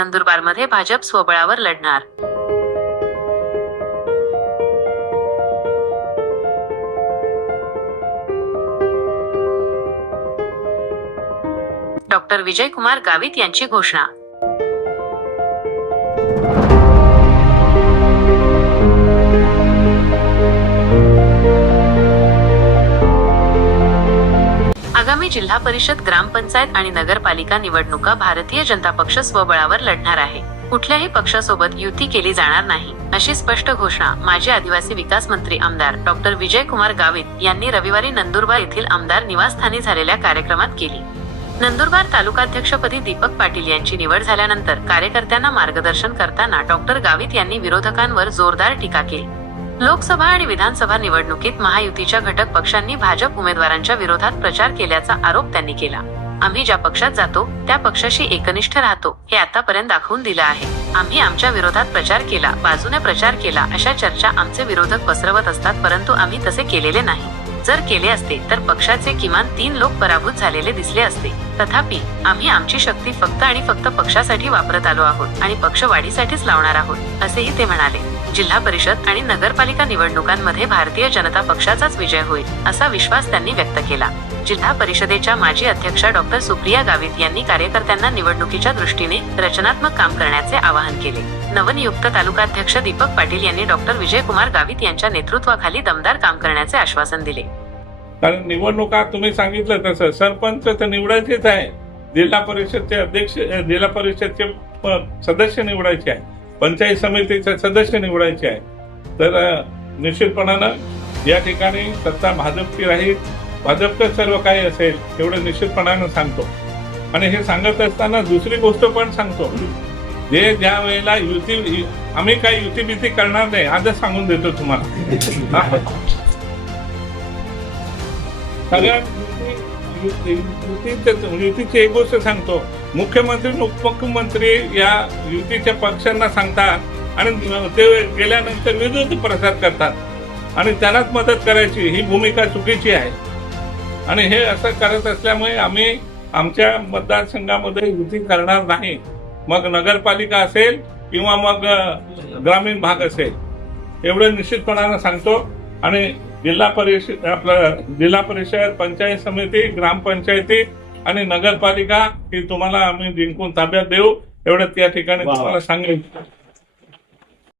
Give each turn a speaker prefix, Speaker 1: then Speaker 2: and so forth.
Speaker 1: नंदुरबारमध्ये भाजप स्वबळावर लढणार. डॉक्टर विजयकुमार गावित यांची घोषणा. जिल्हा परिषद ग्रामपंचायत आणि नगरपालिका निवडणुका भारतीय जनता पक्ष स्वबळावर लढणार आहे. कुठल्याही पक्षासोबत युती केली जाणार नाही अशी स्पष्ट घोषणा माजी आदिवासी विकास मंत्री आमदार डॉक्टर विजयकुमार गावित यांनी रविवारी नंदुरबार येथील आमदार निवासस्थानी झालेल्या कार्यक्रमात केली. नंदुरबार तालुकाध्यक्षपदी दीपक पाटील यांची निवड झाल्यानंतर कार्यकर्त्यांना मार्गदर्शन करताना डॉक्टर गावित यांनी विरोधकांवर जोरदार टीका केली. लोकसभा आणि विधानसभा निवडणुकीत महायुतीच्या घटक पक्षांनी भाजप उमेदवारांच्या विरोधात प्रचार केल्याचा आरोप त्यांनी केला. आम्ही ज्या पक्षात जातो त्या पक्षाशी एकनिष्ठ राहतो हे आतापर्यंत दाखवून दिलं आहे. आम्ही आमच्या विरोधात प्रचार केला बाजूने प्रचार केला अशा चर्चा आमचे विरोधक पसरवत असतात परंतु आम्ही तसे केलेले नाही. जर केले असते तर पक्षाचे किमान तीन लोक पराभूत झालेले दिसले असते. तथापि आम्ही आमची शक्ती फक्त आणि फक्त पक्षासाठी वापरत आलो आहोत आणि पक्ष वाढीसाठीच लावणार आहोत असेही ते म्हणाले. जिल्हा परिषद आणि नगरपालिका निवडणुकांमध्ये भारतीय जनता पक्षाचाच विजय होईल असा विश्वास त्यांनी व्यक्त केला. जिल्हा परिषदेच्या माजी अध्यक्षा डॉक्टर सुप्रिया गावित यांनी कार्यकर्त्यांना निवडणुकीच्या दृष्टीने रचनात्मक काम करण्याचे आवाहन केले. नवनियुक्त तालुकाध्यक्ष दीपक पाटील यांनी डॉक्टर विजयकुमार गावित यांच्या नेतृत्वाखाली दमदार काम करण्याचे आश्वासन दिले.
Speaker 2: कारण निवडणुका तुम्ही सांगितलं तसं सरपंच तर निवडायचेच आहे जिल्हा परिषदचे अध्यक्ष जिल्हा परिषदचे सदस्य निवडायचे आहे पंचायत समितीचे सदस्य निवडायचे आहे तर निश्चितपणानं या ठिकाणी सत्ता भाजपची राहील. भाजपचं सर्व काही असेल एवढं निश्चितपणानं सांगतो. आणि हे सांगत असताना दुसरी गोष्ट पण सांगतो. जे ज्या वेळेला युती आम्ही काही युती बिती करणार नाही आजच सांगून देतो तुम्हाला. हा. युती- युतीचं- युतीची एक गोष्ट सांगतो. मुख्यमंत्री उपमुख्यमंत्री या युतीच्या पक्षांना सांगतात आणि ते गेल्यानंतर विरोधी प्रसार करतात. आणि त्यांनाच मदत करायची ही भूमिका चुकीची आहे. आणि हे असं करत असल्यामुळे आम्ही आमच्या मतदारसंघामध्ये युती करणार नाही. मग नगरपालिका असेल किंवा मग ग्रामीण भाग असेल. एवढं निश्चितपणानं सांगतो. आणि जिल्हा परिषद आपलं जिल्हा परिषद पंचायत समिती ग्रामपंचायती आणि नगरपालिका ही तुम्हाला आम्ही जिंकून ताब्यात देऊ एवढं त्या ठिकाणी. तुम्हाला सांगेल